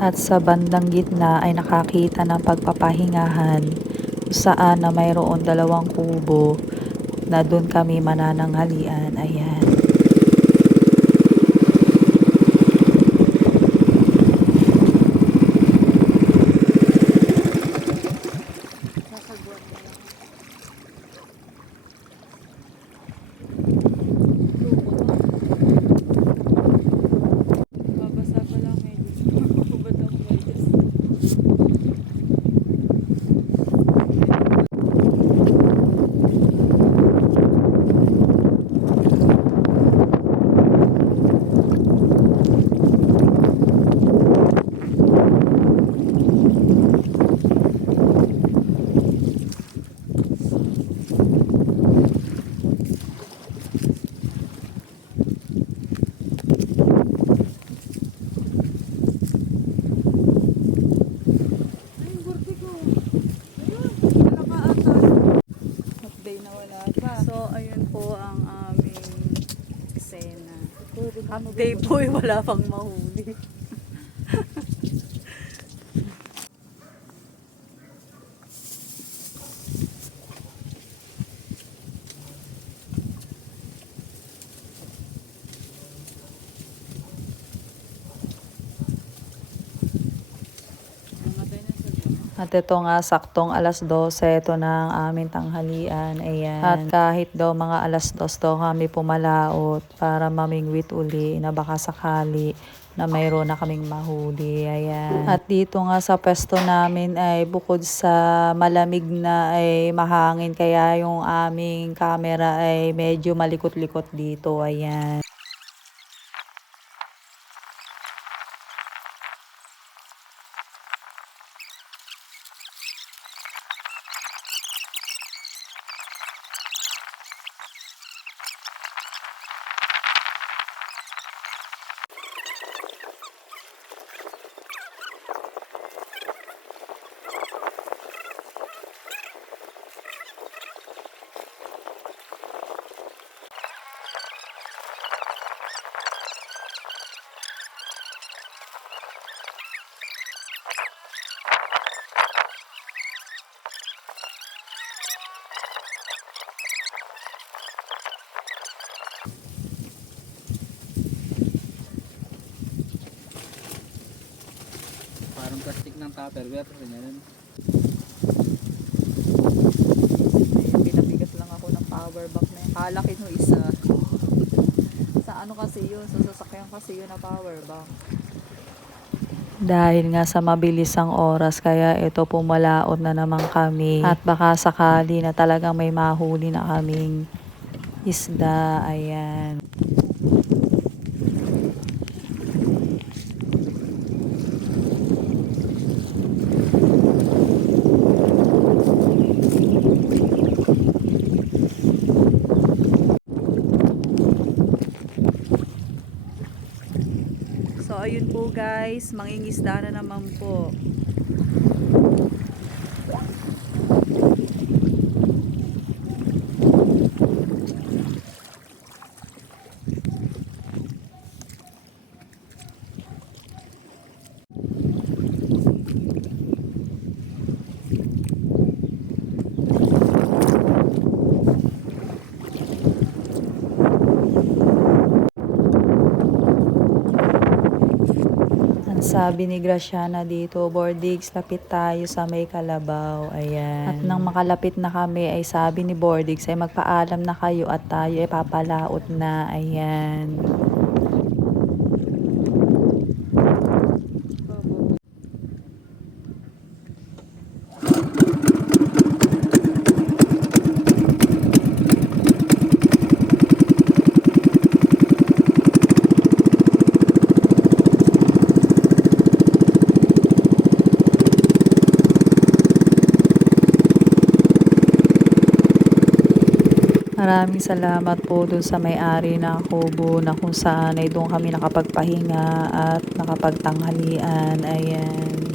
At sa bandang gitna ay nakakita ng pagpapahingahan saan na mayroon dalawang kubo na doon kami manananghalian. Ayan. So, ayun po ang aming eksena. Update po, wala pang mahuli. At ito nga, saktong alas 12, ito na ang aming tanghalian. Ayan. At kahit daw mga alas 2 daw kami pumalaot para mamingwit uli na baka sakali na mayroon na kaming mahuli. Ayan. At dito nga sa pwesto namin ay bukod sa malamig na ay mahangin, kaya yung aming camera ay medyo malikot-likot dito. Ayan. Parang plastic ng tupperware. Ganyan. Pinabigat lang ako ng power bank na yun. Halakin mo isa. Sa ano kasi yun? Sa sasakyan kasi yun na power bank. Dahil nga sa mabilisang oras, kaya ito pumalaot na naman kami. At baka sakali na talagang may mahuli na kaming isda. Ayan. So ayun po guys, mangingisda na naman po. Sabi ni Graciana dito, Bordigs, lapit tayo sa may kalabaw. Ayan. At nang makalapit na kami, ay sabi ni Bordigs ay magpaalam na kayo at tayo ay papalaot na. Ayan. Maraming salamat po dun sa may-ari ng kubo na kung saan ay doon kami nakapagpahinga at nakapagtanghalian. Ayan.